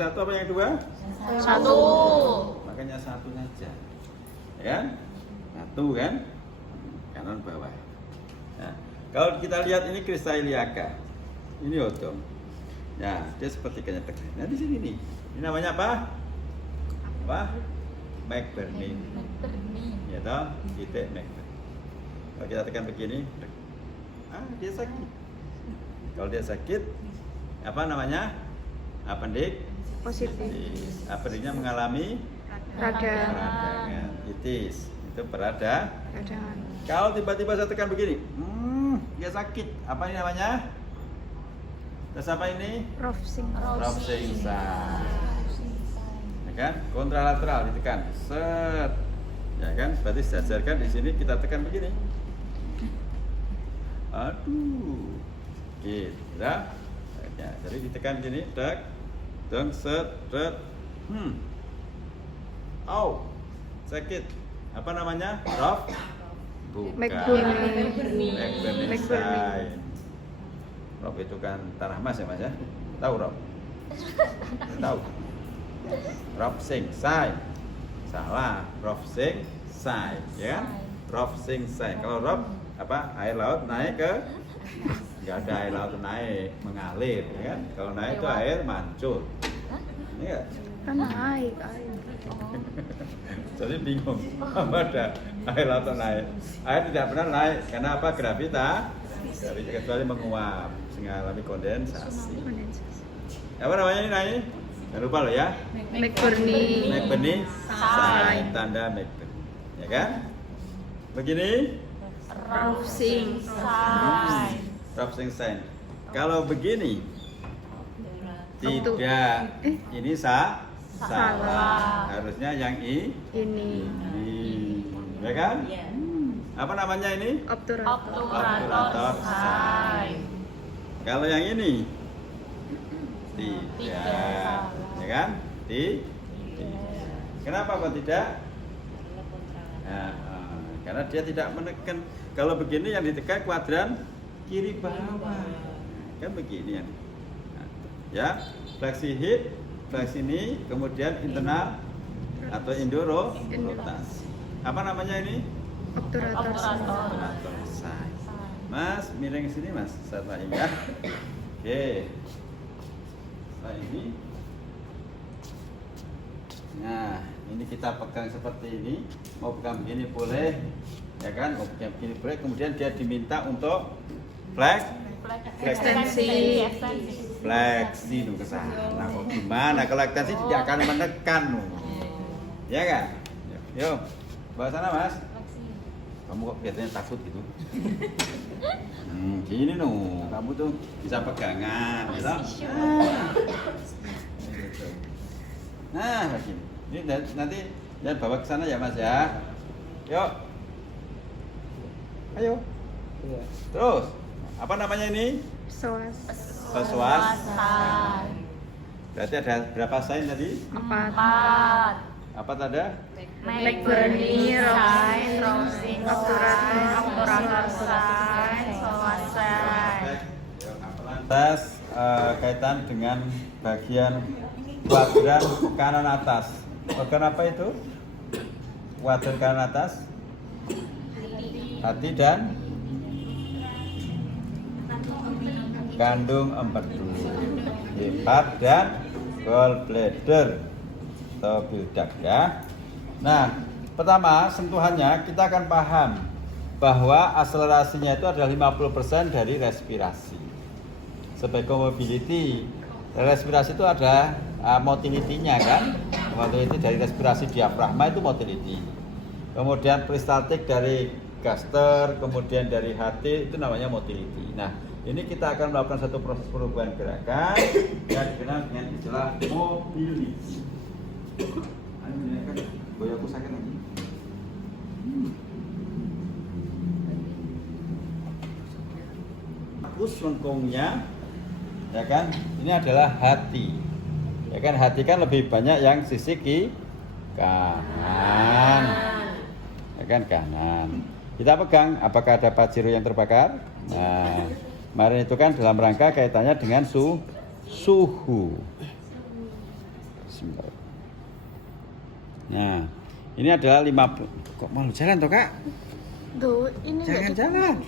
satu apa yang dua? Satu. Makanya satu saja. Ya kan? Satu kan? Kanan bawah. Nah, kalau kita lihat ini Krista iliaca. Ini odong. Ya, dia seperti kenyetek. Nah, di sini nih. Ini namanya apa? Apa? McBurney. Ya toh, titik McBurney. Kalau kita tekan begini, dia sakit. Kalau dia sakit, apa namanya? Apendik Positif. apendiknya mengalami peradangan. Itis. Itu peradangan. Kalau tiba-tiba saya tekan begini, dia sakit. Apa ini namanya? Terus apa ini? Rovsing sign. Ya kan? Kontralateral ditekan. Set. Ya kan? Berarti sejajarkan di sini kita tekan begini. Aduh. Gitu. Ya. Jadi ditekan gini, dak. Dan set. Au. Sakit. Apa namanya? Bukan. McBurney. McBurney sign. Rob itu kan tanah emas ya Mas ya? Tahu Rob? Tahu. Rovsing sign. Salah. Rovsing sign, ya kan? Rovsing sign. Kalau Rob apa? Air laut naik ke nggak ada air laut naik, mengalir, ya kan? Kalau naik itu air mancur. Iya. Kan naik. Jadi bingung, apa ada air laut naik? Air tidak pernah naik, karena apa? Gravitasi, kecuali menguap, mengalami kondensasi. Apa namanya ini naik? Jangan lupa loh ya. McBurney sign, tanda McBurney, ya kan? Begini, Rovsing sign. Rovsing sign. Kalau begini, tidak, ini salah. Harusnya yang Ini. ya kan? Apa namanya ini? Obturator sign. Kalau yang ini tidak, ya kan? Kenapa kok tidak? Nah, karena dia tidak menekan. Kalau begini yang ditekan kuadran kiri bawah, kan begini yang ya, fleksi hip, fleksi ini, kemudian internal atau enduro rotasi. Apa namanya ini? Obturator. Sign. Mas, miring sini Mas, setelah ini ya. Oke. Setelah ini. Nah, ini kita pegang seperti ini. Mau pegang begini boleh, ya kan? Mau pegang begini boleh. Kemudian dia diminta untuk Ekstensi. fleksi nu ke sana. Nah, kok gimana? Kalau ekstensi tidak akan menekan. Ya kan? Yuk, bawa sana Mas. Kamu kok kelihatannya takut gitu? Gini no, kamu tuh bisa pegangan, gitu. Nah, begini. Ini nanti jangan bawa ke sana ya Mas ya. Yuk. Ayo. Terus, apa namanya ini? Peswas. Berarti ada berapa sign tadi? 4. Apa tadi? McBurney, sign, Rovsing Obturator sign, peswas sign. Tes kaitan dengan bagian kuadran kanan atas. Bagian apa itu? Kuadran kanan atas? Hati dan kandung empedu, hepat dan gallbladder atau bildak ya. Nah, pertama sentuhannya kita akan paham bahwa akselerasinya itu adalah 50% dari respirasi. Sebagai mobility, respirasi itu ada motility-nya kan? Motility dari respirasi diafragma itu motility. Kemudian peristaltik dari gaster, kemudian dari hati itu namanya motility. Nah, ini kita akan melakukan satu proses perubahan gerakan yang dikenal dengan istilah mobility. Goyangku sakit lagi. Fokus lengkungnya, ya kan? Ini adalah hati. Ya kan, hati kan lebih banyak yang sisi kanan. Ya kan, kanan. Kita pegang, apakah ada pajero yang terbakar? Nah, kemarin itu kan dalam rangka kaitannya dengan suhu. Bismillah. Nah, ini adalah 50. Kok malu jalan toh, Kak? Tuh, ini Jangan jalan.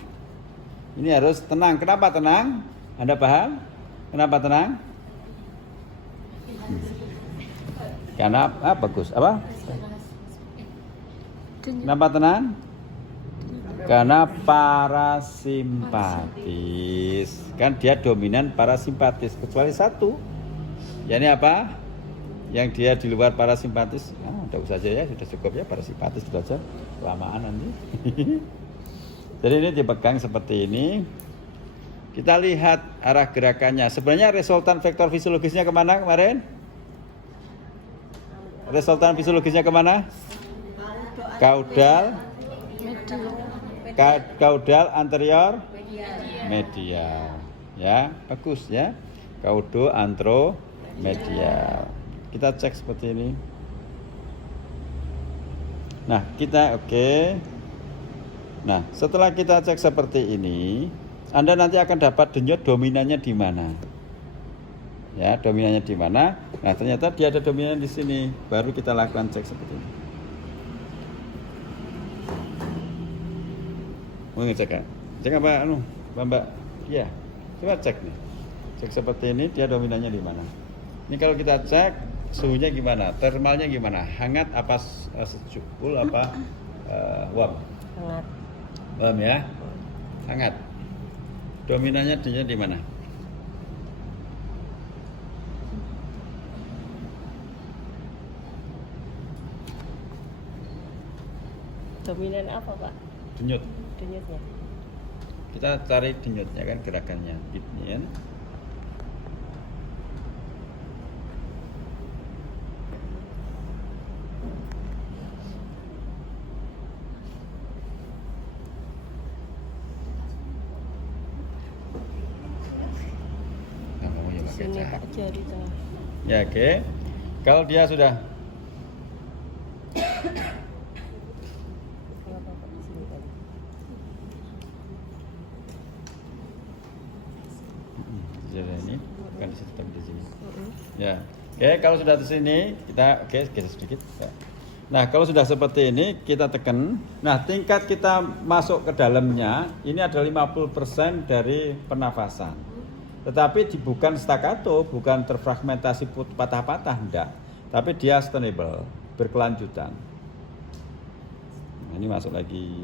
Ini harus tenang. Kenapa tenang? Anda paham? Kenapa tenang? Karena bagus. Apa? Kenapa tenang? Karena parasimpatis. Kan dia dominan parasimpatis kecuali satu. Ya ini apa? Yang dia di luar parasimpatis. Udah usah aja ya, sudah cukup ya parasimpatis itu aja. Kelamaan nanti. Jadi ini dipegang seperti ini. Kita lihat arah gerakannya. Sebenarnya resultan vektor fisiologisnya kemana kemarin? Resultan fisiologisnya kemana? Kaudal, kaudal anterior, medial. Ya, bagus ya. Kaudo antro medial. Kita cek seperti ini. Nah, kita oke. Nah, setelah kita cek seperti ini, Anda nanti akan dapat denyut dominannya di mana. Ya, dominannya di mana? Nah, ternyata dia ada dominan di sini. Baru kita lakukan cek seperti ini. Mau ngecek kan? Cek apa? Mbak. Iya. Coba cek nih. Cek seperti ini, dia dominannya di mana? Ini kalau kita cek suhunya gimana? Termalnya gimana? Hangat apa sejuk? Cool apa warm? Hangat. Warm ya? Hangat. Dominannya di mana? Dominan apa, Pak? Denyut. Denyutnya. Kita cari denyutnya kan gerakannya. Ini ya. Sini Pak, jari tengah. Ya, oke. Kalau dia sudah ini bukan di situ tapi di sini. Ya. Oke, kalau sudah di sini kita geser sedikit. Ya. Nah, kalau sudah seperti ini kita tekan. Nah, tingkat kita masuk ke dalamnya ini adalah 50% dari pernafasan. Tetapi bukan staccato, bukan terfragmentasi patah-patah, enggak. Tapi dia sustainable, berkelanjutan. Nah, ini masuk lagi.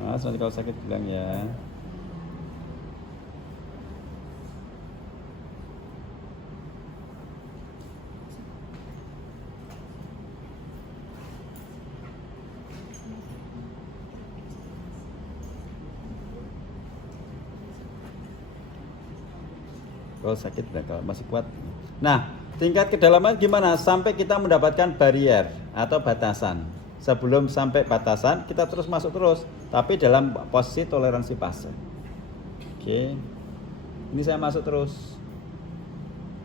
Mas, nanti kalau sakit bilang ya. Kalau sakit dan kalau masih kuat. Nah, tingkat kedalaman gimana? Sampai kita mendapatkan barrier atau batasan. Sebelum sampai batasan, kita terus masuk terus. Tapi dalam posisi toleransi fase. Oke. Ini saya masuk terus.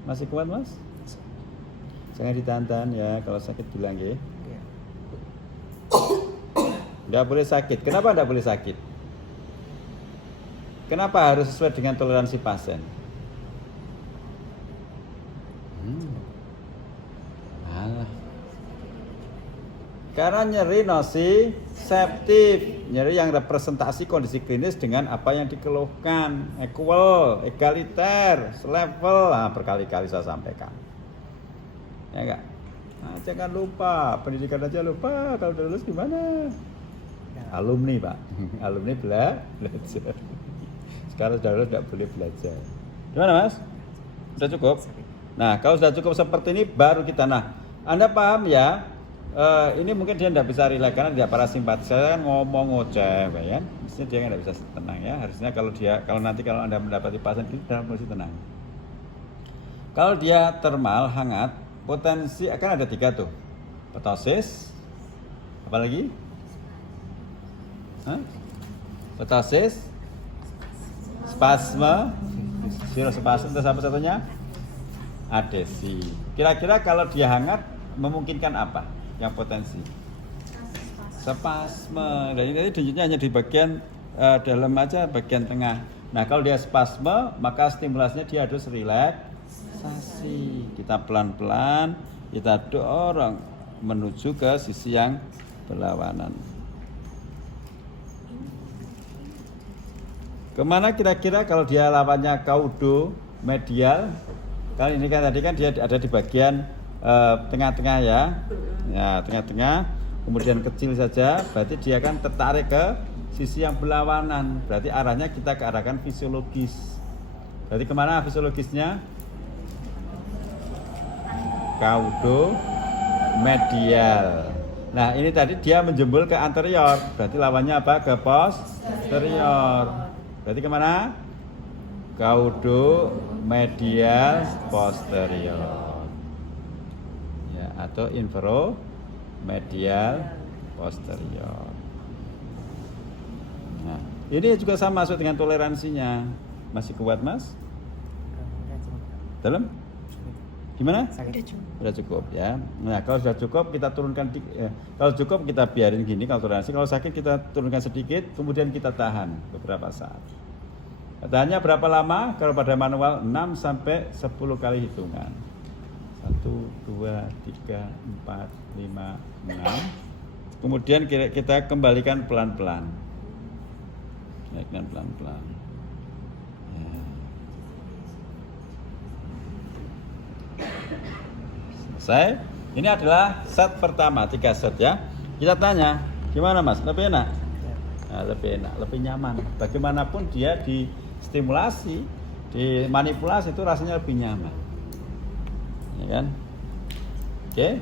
Masih kuat, Mas? Jangan ditahan ya. Kalau sakit bilang ya. Nggak boleh sakit. Kenapa nggak boleh sakit? Kenapa harus sesuai dengan toleransi pasien? Karena nyeri nociceptif, nyeri yang representasi kondisi klinis dengan apa yang dikeluhkan, equal, egaliter, selevel, berkali-kali saya sampaikan. Ya enggak? Nah, jangan lupa, pendidikan aja lupa, kalau udah lulus gimana? Alumni Pak, alumni belajar. Sekarang sudah lulus tidak boleh belajar. Gimana Mas? Sudah cukup? Nah, kalau sudah cukup seperti ini baru kita, Anda paham ya? Ini mungkin dia tidak bisa relax karena dia parasimpatis. Saya kan ngomong ngoceh, ya. Mestinya dia tidak bisa tenang ya. Harusnya kalau nanti Anda mendapati pasien itu mesti tenang. Kalau dia termal hangat, potensi akan ada 3 tuh. Ptosis, apa lagi? Ptosis, spasme, spasme, terus apa satunya? Adesi. Kira-kira kalau dia hangat memungkinkan apa? Yang potensi spasme. Dan ini denyutnya hanya di bagian dalam aja bagian tengah. Nah kalau dia spasme maka stimulasinya dia harus relaksasi. Kita pelan-pelan kita dorong menuju ke sisi yang berlawanan. Kemana kira-kira kalau dia lawannya kaudo medial? Kalau ini kan tadi kan dia ada di bagian tengah-tengah ya. Ya, tengah-tengah. Kemudian kecil saja, berarti dia akan tertarik ke sisi yang berlawanan. Berarti arahnya kita ke arahkan fisiologis. Berarti kemana fisiologisnya? Kaudo medial. Nah, ini tadi dia menjembul ke anterior. Berarti lawannya apa? Ke posterior. Berarti kemana? Kaudo medial posterior. Ya, atau infromedial posterior. Nah, ini juga sama masuk dengan toleransinya. Masih kuat, Mas? Dalam? Gimana? Sudah cukup ya. Nah, kalau sudah cukup kita turunkan kalau cukup kita biarin gini kalau toleransi. Kalau sakit kita turunkan sedikit, kemudian kita tahan beberapa saat. Tahannya berapa lama? Kalau pada manual 6 sampai 10 kali hitungan. 1 2 3 4 5 6. Kemudian kita kembalikan pelan-pelan. Naikkan pelan-pelan. Ya. Selesai. Ini adalah set pertama, 3 set ya. Kita tanya, gimana Mas? Lebih enak? Nah, lebih enak, lebih nyaman. Bagaimanapun dia distimulasi, dimanipulasi itu rasanya lebih nyaman. Ya kan? Oke.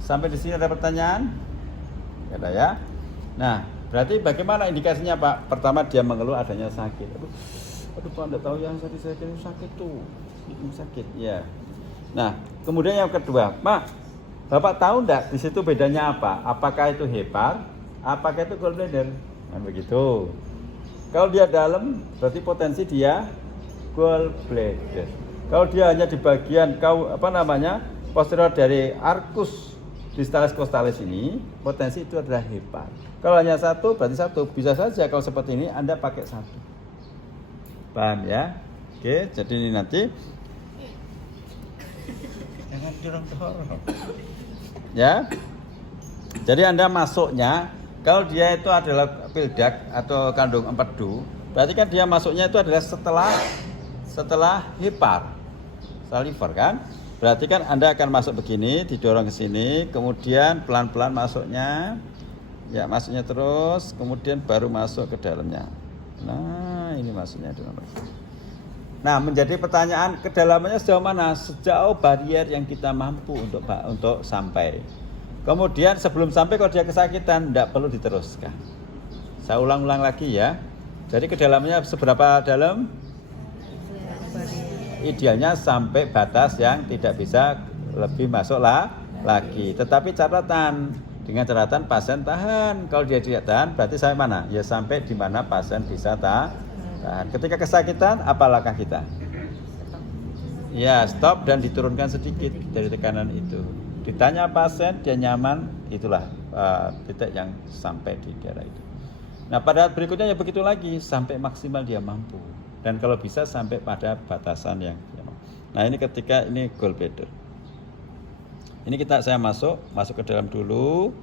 Sampai di sini ada pertanyaan? Tidak ada ya. Nah, berarti bagaimana indikasinya Pak? Pertama dia mengeluh adanya sakit. Aduh Pak, enggak tahu yang sakit tuh. Itu sakit, ya. Nah, kemudian yang kedua, Pak, Bapak tahu enggak di situ bedanya apa? Apakah itu hepar? Apakah itu gallbladder? Nah, begitu. Kalau dia dalam, berarti potensi dia gallbladder. Kalau dia hanya di bagian posterior dari arcus distalis costalis ini, potensi itu adalah hepar. Kalau hanya satu, berarti satu. Bisa saja kalau seperti ini Anda pakai satu. Paham ya? Oke, jadi ini nanti jangan dorong-dorong. Ya. Jadi Anda masuknya kalau dia itu adalah pildak atau kandung empedu, berarti kan dia masuknya itu adalah setelah hepar. Saliver kan? Berarti kan Anda akan masuk begini, didorong ke sini, kemudian pelan-pelan masuknya. Ya, masuknya terus, kemudian baru masuk ke dalamnya. Nah, ini masuknya dalam. Nah, menjadi pertanyaan kedalamannya sejauh mana? Sejauh barier yang kita mampu untuk sampai. Kemudian sebelum sampai kalau dia kesakitan, tidak perlu diteruskan. Saya ulang-ulang lagi ya. Jadi kedalamannya seberapa dalam? Idealnya sampai batas yang tidak bisa lebih masuk lagi. Tetapi dengan catatan pasien tahan. Kalau dia tidak tahan, berarti sampai mana? Ya sampai di mana pasien bisa tahan. Ketika kesakitan, apa langkah kita? Ya stop dan diturunkan sedikit dari tekanan itu. Ditanya pasien, dia nyaman, itulah titik yang sampai di daerah itu. Nah pada berikutnya ya begitu lagi, sampai maksimal dia mampu. Dan kalau bisa sampai pada batasan yang dia mampu. Nah ini ketika ini gallbladder. Ini saya masuk ke dalam dulu,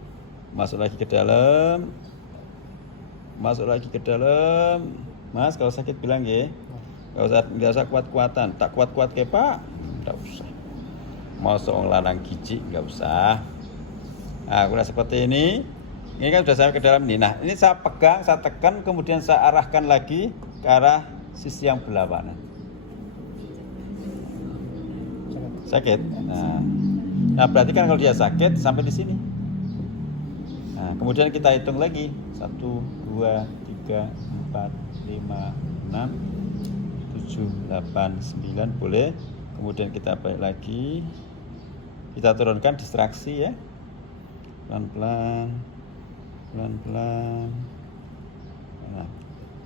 masuk lagi ke dalam, Mas kalau sakit bilang ya, nggak usah kuat-kuatan, tak kuat-kuat ke Pak, nggak usah. Mau seorang lanang gigi nggak usah. Nah, udah seperti ini kan sudah saya ke dalam ini. Nah ini saya pegang, saya tekan, kemudian saya arahkan lagi ke arah sisi yang berlawanan. Sakit. Nah berarti kan kalau dia sakit sampai di sini. Nah kemudian kita hitung lagi 1, 2, 3, 4, 5, 6, 7, 8, 9 boleh. Kemudian kita balik lagi. Kita turunkan distraksi ya. Pelan-pelan. Nah,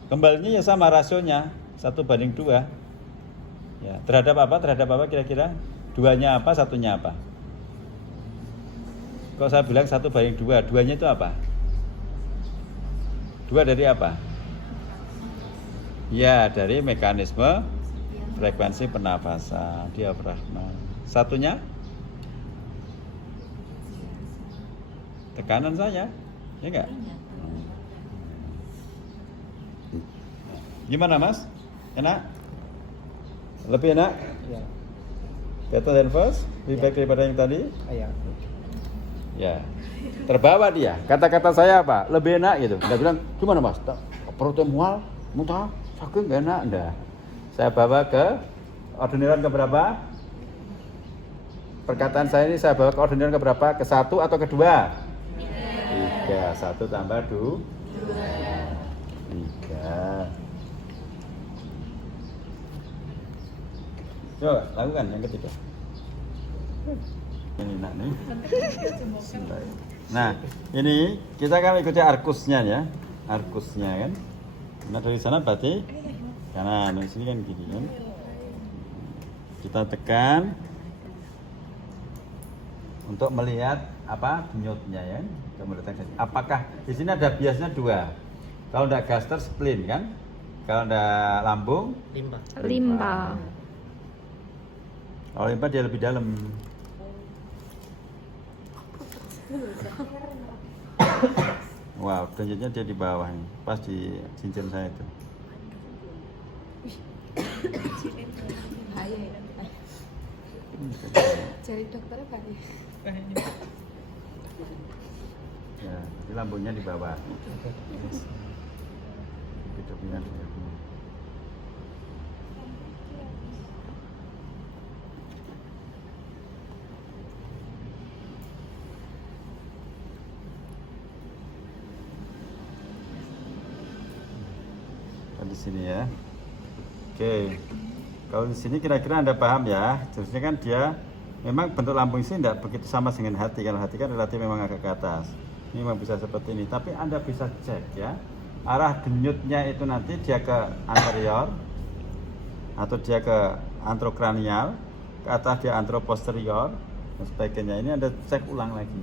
kembalinya ya sama rasionya 1:2. Ya, terhadap apa kira-kira? Duanya apa, satunya apa? Kalau saya bilang 1:2, duanya itu apa? 2 dari apa? Ya, dari mekanisme frekuensi pernafasan diafragma. Satunya tekanan saya, ya enggak? Gimana Mas? Enak? Lebih enak? Ya. Better than first? Lebih baik daripada yang tadi? Iya. Ya. Terbawa dia. Kata-kata saya apa? Lebih enak gitu. Dia bilang, gimana Mas? Protein mual, muntah, sakit gak enak? Enggak. Saya bawa ke ordinaran ke berapa? Perkataan saya ini saya bawa ke ordinaran ke berapa? Ke 1 atau ke 2? 3. 1 tambah 2. 3. Coba lakukan yang ketiga. Ini nak nih. Nah, ini kita kan ikuti arkusnya ya, arkusnya kan. Nah dari sana berarti kanan, dari sini kan gini kan. Kita tekan untuk melihat apa denyutnya ya. Apakah di sini ada biasnya 2. Kalau tidak gaster spleen kan, kalau tidak lambung Limpa. Kalau limpa dia lebih dalam. Wow, denyutnya dia di bawah nih, pas di cincin saya itu. Jadi dokternya Pak. Ya, di lambungnya di bawah. Itu dominan dia. Di sini ya. Oke. Kalau di sini kira-kira Anda paham ya. Terusnya kan dia memang bentuk lambung sini tidak begitu sama dengan hati. Kalau hati kan relatif memang agak ke atas. Ini memang bisa seperti ini. Tapi Anda bisa cek ya. Arah denyutnya itu nanti dia ke anterior atau dia ke antrokranial, ke atas dia antroposterior dan sebagainya. Ini Anda cek ulang lagi.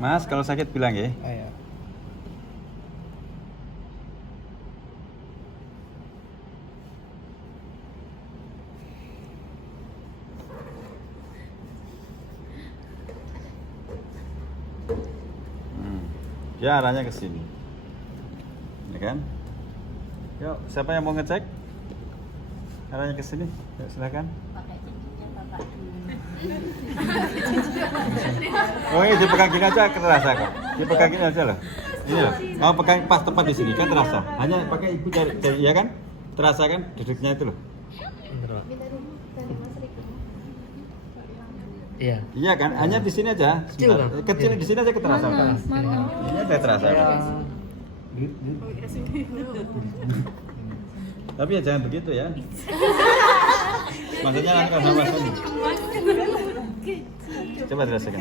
Mas, kalau sakit bilang ya. Iya. Dia arahnya ke sini. Ya kan? Yuk, siapa yang mau ngecek? Arahnya ke sini. Yuk, silakan. Oh, ini dipegang gini aja terasa kok. Dipegang gini aja loh. Ini loh. Kamu pegang pas tepat di sini kan terasa. Hanya pakai ibu jari, ya kan? Terasa kan duduknya itu loh. Iya. Iya kan? Hanya di sini aja. Sebentar. Kecil di sini aja terasa. Mana? Ini ada terasa. Tapi ya jangan begitu ya. Maksudnya nanti kan sama sama. Coba dirasakan.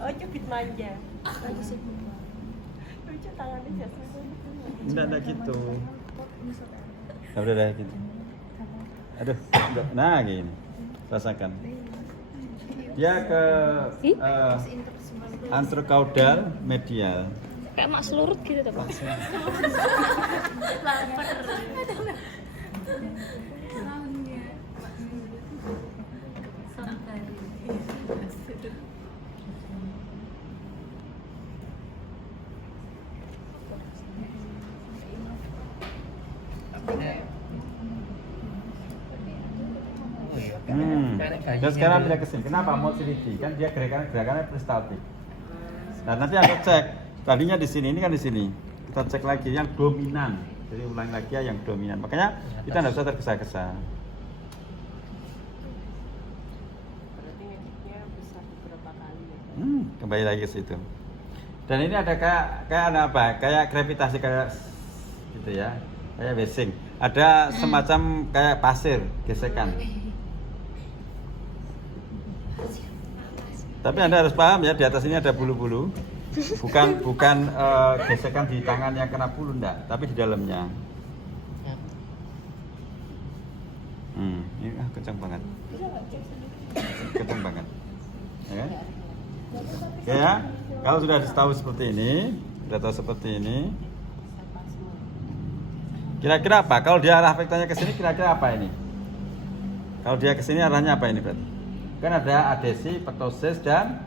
Oh, cubit manja. Lucu tangannya jatuh. Enggak gitu. Udah gitu. Aduh, nah gini. Rasakan. Dia ke antrokaudal medial. Kayak mak selurut gitu tuh, Pak. Dan sekarang dia kesini. Kenapa motility? Kan dia gerakannya peristaltik. Nah nanti Anda cek. Tadinya di sini, ini kan di sini. Kita cek lagi yang dominan. Jadi ulangi lagi ya yang dominan. Makanya kita tidak usah tergesa-gesa. Berarti ngeceknya bisa beberapa kali ya. Kembali lagi ke situ. Dan ini ada kayak apa? Kayak gravitasi kayak gitu ya. Kayak basing. Ada semacam kayak pasir gesekan. Tapi Anda harus paham ya, di atas ini ada bulu-bulu. Bukan gesekan di tangan yang kena bulu enggak, tapi di dalamnya. Ini kencang banget. Kencang banget. Ya kan? Oke ya. Kalau sudah tahu seperti ini, Udah tahu seperti ini. Spasmo. Kira-kira apa? Kalau dia arah vektornya ke sini, kira-kira apa ini? Kalau dia ke sini arahnya apa ini berarti? Kan ada adesi, ptosis dan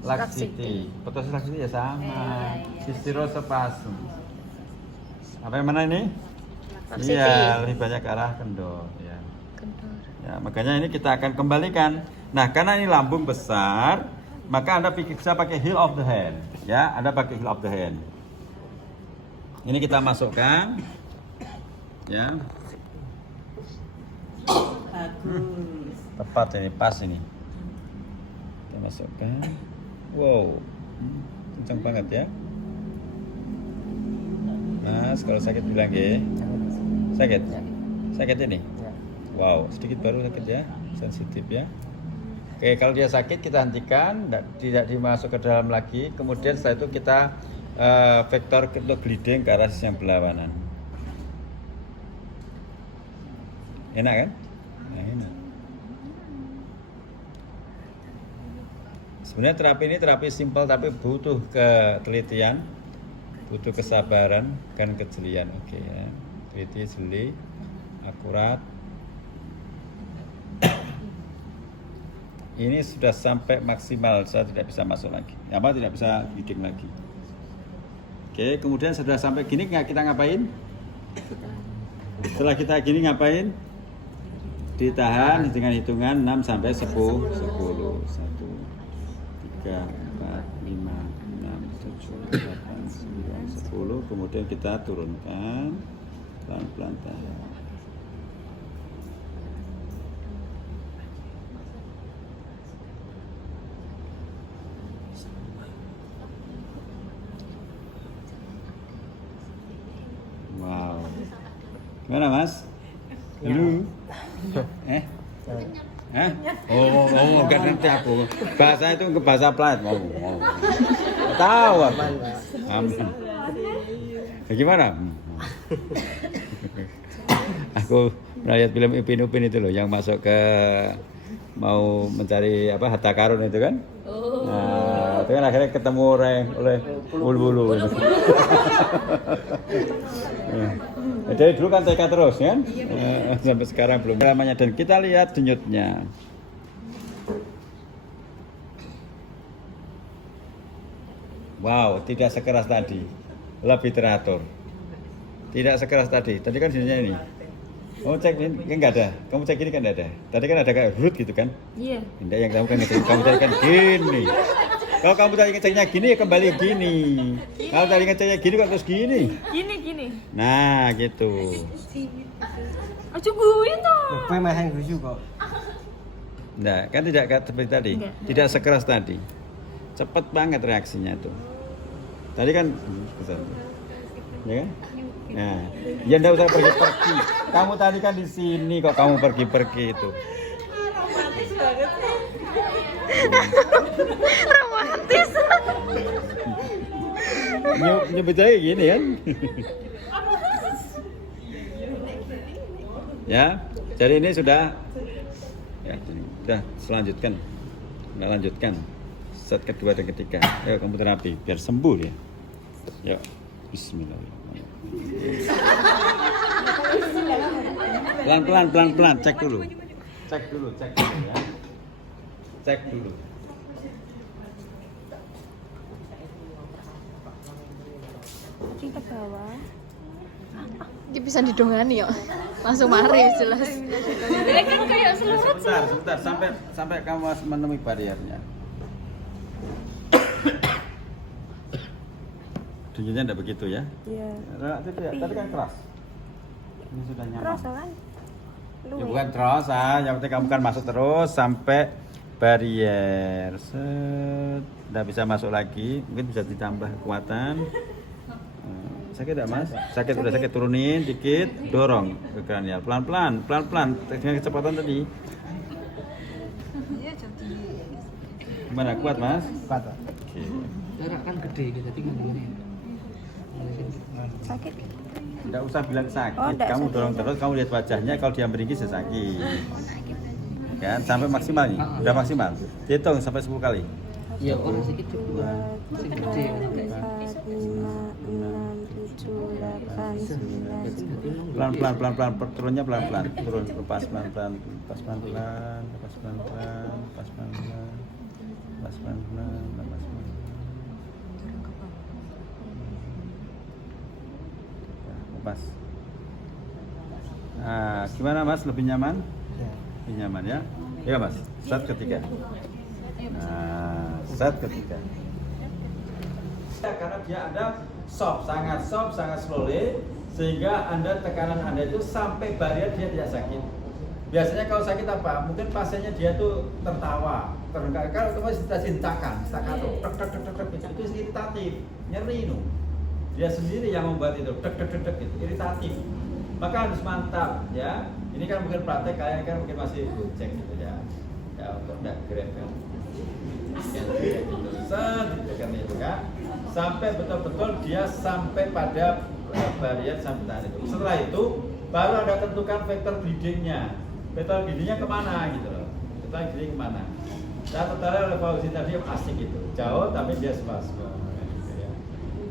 laksiti. Ptosis laksiti ya sama. Histerospasm. Apa yang mana ini? Laksiti. Iya, lebih banyak ke arah kendor. Ya. Kendor. Ya, makanya ini kita akan kembalikan. Nah, karena ini lambung besar, maka Anda bisa pakai heel of the hand. Ya, Anda pakai heel of the hand. Ini kita masukkan. Ya. Tepat ini, pas ini. Kita masukkan. Wow. Kencang banget ya. Mas, kalau sakit bilang ya. Sakit? Sakit ini? Wow, sedikit baru sakit ya, sensitif ya. Oke, kalau dia sakit kita hentikan, tidak dimasuk ke dalam lagi. Kemudian setelah itu kita vektor untuk bleeding ke arah sisi yang berlawanan. Enak kan? Nah, enak. Sebenarnya terapi ini terapi simpel tapi butuh ketelitian, butuh kesabaran dan kejelian. Oke ya, teliti, jeli, akurat. Ini sudah sampai maksimal, saya tidak bisa masuk lagi. Apa tidak bisa bikin lagi. Oke, kemudian sudah sampai gini kita ngapain? Setelah kita gini ngapain? Ditahan dengan hitungan 6 sampai 10. 1 2 3 4 5 6 7 8 9 10. Kemudian kita turunkan pelan-pelan tahan. Wow. Gimana Mas? Lu? Enggak nanti aku. Bahasa itu ke bahasa plat mau. Tahu aku. Amin. Gimana? Aku melihat film Ipin Upin itu loh yang masuk ke mau mencari apa harta karun itu kan? Nah, itu kan akhirnya ketemu oleh bulu-bulu. Dari dulu kan TK terus kan? Sampai sekarang belum namanya dan kita lihat denyutnya. Wow, tidak sekeras tadi. Lebih teratur. Tidak sekeras tadi. Tadi kan denyutnya ini. Kamu cek ini enggak ada. Kamu cek ini kan enggak ada. Tadi kan ada kayak root gitu kan? Iya. Enggak yang kamu kan kamu cari kan gini. Kalau kamu tadi ngeceknya gini ya kembali gini. Kalau tadi ngeceknya gini kok terus gini. Gini. Nah, gitu. Aduh gue toh. Gue main guyu kok. Nah, kan tidak seperti tadi. Enggak. Tidak sekeras tadi. Cepat banget reaksinya tuh. Tadi kan ya kan? Nah, ya enggak usah pergi-pergi. Kamu tadi kan di sini kok kamu pergi-pergi itu. Romantis banget sih. Romantis. Nyebut aja gini kan. Ya, jadi ini sudah ya, sudah selanjutkan. Kita lanjutkan set kedua dan ketiga. Ayo kamu terapi biar sembuh ya. Yuk, bismillahirrahmanirrahim. Pelan-pelan, cek dulu ya. Cek dulu. Kita bawah. Dia bisa didongani ya. Langsung mari jelas. Ini kan kayak seluruh. Sebentar, sampai kamu menemui bariernya. Denyutnya enggak begitu ya? Iya. Relatif ya, tadi kan keras. Ini sudah nyaman. Terus kan? Ya, bukan terus, yang penting kamu kan masuk terus sampai barier. Set, nggak bisa masuk lagi, mungkin bisa ditambah kekuatan. Sakit enggak Mas? Sakit, udah sakit, turunin dikit, dorong ke kranial. Pelan-pelan dengan kecepatan tadi. Gimana, kuat Mas? Kuat, Pak. Oke. Jarak kan gede gitu, tinggal gini. Sakit. Nggak usah bilang sakit, Oh, nggak kamu sakit. dorong terus, kamu lihat wajahnya, kalau dia meringkis ya sakit. Kan, sampai maksimal nih, udah maksimal. Hitung sampai 10 kali. 1 Ya orang sedikit juga. Masih gede. 4, 5, 6, 7, 8, 9, Pelan-pelan, turunnya pelan-pelan, turun, lepas pelan-pelan, lepas pelan-pelan, lepas pelan-pelan, lepas pelan-pelan, lepas pelan-pelan, lepas pelan-pelan. Lepas. Nah, gimana Mas? Lebih nyaman? Lebih nyaman ya? Ya Mas, set ketiga. Nah, set ketiga. Karena dia ada soft, sangat slowly, sehingga tekanan Anda itu sampai barrier dia tidak sakit. Biasanya kalau sakit apa? Mungkin pasiennya dia tuh tertawa, kalau kemudian kita hentakan, staccato, itu iritatif, nyeri itu. Dia sendiri yang membuat itu, itu iritatif. Maka harus mantap, ya. Ini kan mungkin praktek, kalian kan mungkin masih cek gitu ya. Ya untuk tidak grab kan. Ditekan itu kan, sampai betul-betul dia sampai pada barrier sampai tahan itu. Setelah itu baru ada tentukan vektor bleedingnya. Vektor bleedingnya kemana gitu loh. Vektor bleeding kemana? Saya tertarik oleh Fauzi tadi yang asik itu, jauh tapi dia spasme. Gitu ya.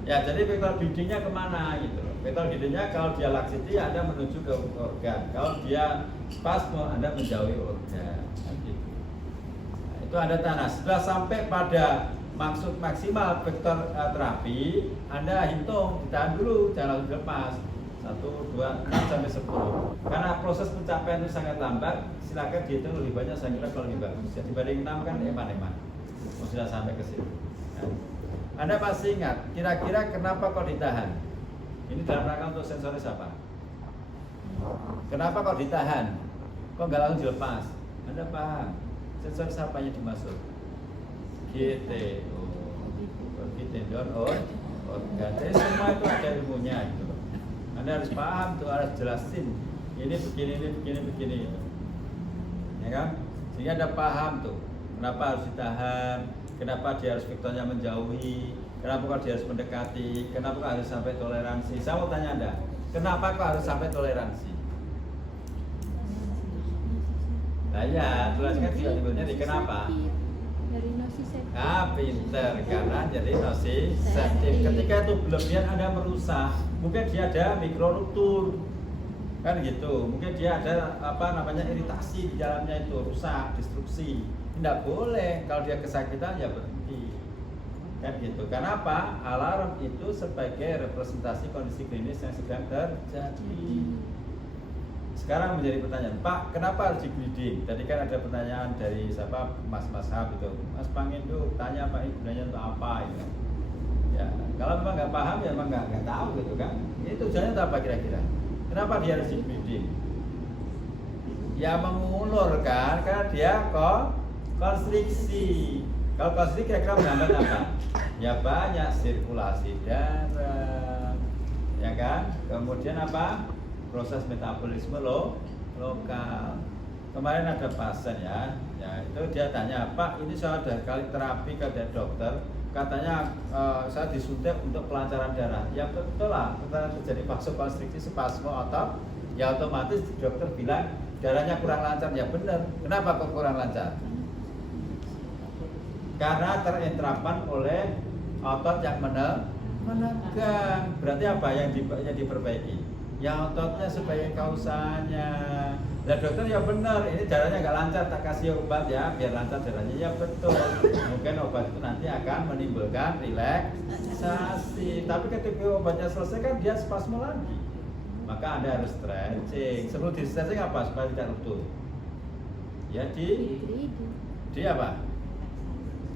Ya jadi vektor bleedingnya kemana gitu loh. Vektor bleedingnya kalau dia laksiti Anda menuju ke organ, kalau dia spasme Anda menjauhi organ. Itu ada tanah. Setelah sampai pada maksud maksimal vektor terapi, Anda hitung, ditahan dulu, jangan langsung lepas. 1, 2, 6 sampai 10. Karena proses pencapaian itu sangat lambat, silakan dihitung lebih banyak, saya kira kalau lebih bagus. Jadi dibanding 6 kan eman-eman. Sudah sampai ke sini. Nah, Anda pasti ingat, kira-kira kenapa kok ditahan? Ini dalam rangka untuk sensoris apa? Kenapa kok ditahan? Kok nggak langsung dilepas? Anda paham? Sensor apanya dimaksud? GTO, organ. Jadi semua itu ada ilmunya gitu. Anda harus paham tuh, harus jelasin. Ini begini. Ya kan? Sehingga Anda paham tuh, kenapa harus ditahan, kenapa dia harus vektornya menjauhi, kenapa kok dia harus mendekati, kenapa kok harus sampai toleransi. Saya mau tanya Anda, kenapa kok harus sampai toleransi? Nah ya, tuliskan juga timbulnya di kenapa? dari nosiceptif. Pinter, karena jadi nosiceptif. Ketika itu berlebihan Anda merusak, mungkin dia ada mikroruptur, kan gitu. Mungkin dia ada iritasi di dalamnya itu, rusak, destruksi. Tidak boleh, kalau dia kesakitan ya berhenti. Kan gitu. Karena apa? Alarm itu sebagai representasi kondisi klinis yang sedang terjadi. Sekarang menjadi pertanyaan, Pak, kenapa harus di bleeding? Tadi kan ada pertanyaan dari siapa, Mas Hab itu, Mas Pangin tuh tanya Pak, ini gunanya untuk apa? Gitu. Ya, kalau memang nggak paham ya memang nggak tahu gitu kan. Ini tujuannya untuk apa kira-kira? Kenapa dia harus di bleeding? Ya mengulur kan, karena dia konstriksi. Kalau konstriksi kira-kira menambah apa? Ya banyak sirkulasi darah, ya kan? Kemudian apa? Proses metabolisme lokal. Kemarin ada pasien ya itu dia tanya, Pak, ini saya sudah kali terapi ke dokter, katanya saya disuntik untuk pelancaran darah. Ya betul lah, karena terjadi vasokonstriksi, spasme otot, ya otomatis dokter bilang darahnya kurang lancar. Ya benar. Kenapa kok kurang lancar? Karena terinterapkan oleh otot yang menegang. Berarti apa yang diperbaiki? Ya ototnya sebagai kausanya. Nah dokter ya benar, ini darahnya nggak lancar, tak kasih obat ya biar lancar darahnya. Ya betul. Mungkin obat itu nanti akan menimbulkan relaksasi. Tapi ketika obatnya selesai kan dia spasme lagi. Maka Anda harus stretching. Sebelum di stretching apa supaya tidak luntur? Ya di apa?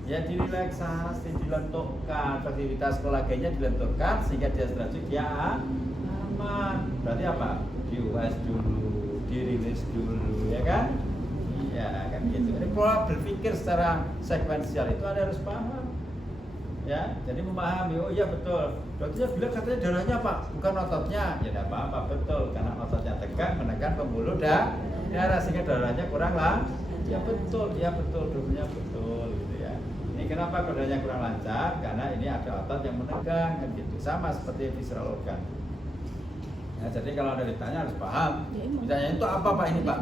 Ya direlaksasi, dilenturkan, aktivitas kolagennya dilenturkan sehingga dia stretching dia aman. Berarti apa? Di-US dulu, dirilis dulu, ya kan? Iya kan gitu. Ini pola berpikir secara sekuensial itu Anda harus paham. Ya, jadi memahami. Oh iya betul. Dokternya bilang katanya darahnya Pak, bukan ototnya. Ya tidak apa-apa, betul. Karena ototnya tegang menekan pembuluh darah sehingga darahnya kurang lah. Ya betul, dokternya betul gitu ya. Ini kenapa darahnya kurang lancar? Karena ini ada otot yang menegang kan gitu. Sama seperti visceral organ. Ya, jadi kalau ada ditanya harus paham. Ditanya itu apa Pak ini Pak?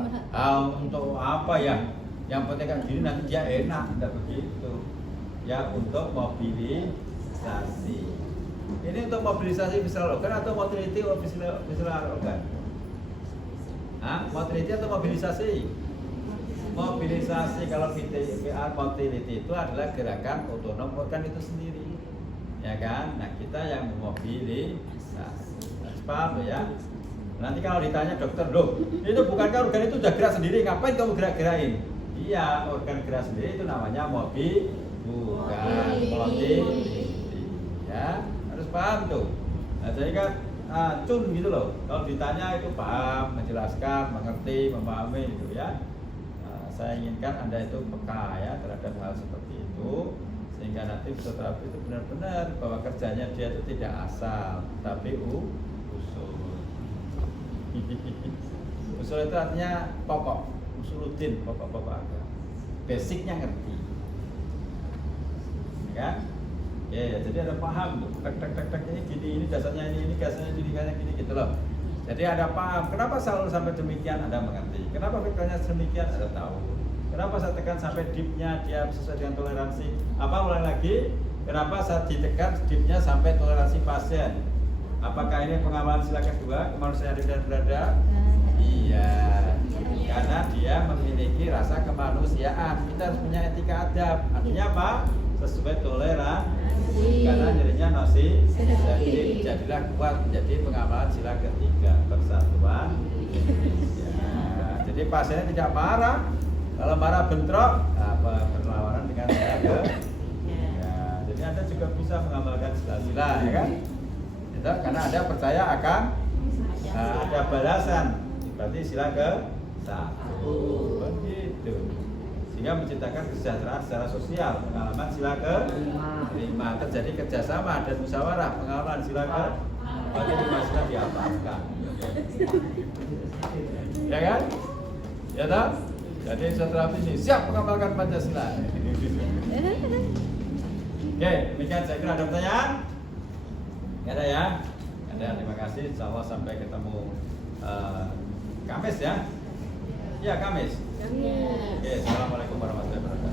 Untuk apa ya? Yang penting kan gini nanti dia enak, tidak begitu. ya untuk mobilisasi. Ini untuk mobilisasi visceral organ atau motility visceral organ? Hah? Motility atau mobilisasi? Mobilisasi. Kalau motility itu adalah gerakan otonom organ itu sendiri, ya kan? Nah kita yang memobilisasi. Paham ya? Nanti kalau ditanya dokter, loh itu bukankah organ itu udah gerak sendiri, ngapain kamu gerak-gerakin? Iya, organ gerak sendiri itu namanya bukan motility, ya harus paham tuh. Nah jadi kan cun gitu loh, kalau ditanya itu paham, menjelaskan, mengerti, memahami gitu ya. Saya inginkan Anda itu peka ya terhadap hal seperti itu, sehingga nanti fisioterapi itu benar-benar bahwa kerjanya dia itu tidak asal, tapi usul. Usul itu artinya pokok, usuluddin, pokok-pokok agama. Basicnya ngerti, ya kan? Ya, jadi ada paham tuh, tak ini gini, ini dasarnya ini dasarnya gini gitu loh. Jadi ada paham. Kenapa selalu sampai demikian Anda mengerti? Kenapa fiturnya demikian Anda tahu? Kenapa saya tekan sampai dipnya dia sesuai dengan toleransi? Apa ulang lagi? Kenapa saya ditekan dipnya sampai toleransi pasien? Apakah ini pengamalan sila kedua, kemanusiaan adil dan beradab? Iya, karena dia memiliki rasa kemanusiaan. Kita harus punya etika adab. Artinya apa? Sesuai toleransi. Karena dirinya nosi, jadi jadilah kuat menjadi pengamalan sila ketiga persatuan. Ya, jadi pasiennya tidak marah. Kalau marah bentrok, berlawanan dengan saya. Ya, jadi Anda juga bisa mengamalkan sila-sila, ya kan? Itu karena Anda percaya akan ada balasan. Berarti sila ke-1 begitu. Sehingga menciptakan kesejahteraan secara sosial. Pengalaman sila ke-5 terjadi kerjasama dan musyawarah. Pengalaman sila ke-5 sila diapakan. Ya kan? Ya tak? Jadi fisioterapi ini siap mengamalkan Pancasila. Oke, demikian saya kira ada pertanyaan? Nggak ada ya? Ada, terima kasih. Insyaallah sampai ketemu Kamis ya? Iya Kamis. Oke, assalamualaikum warahmatullahi wabarakatuh.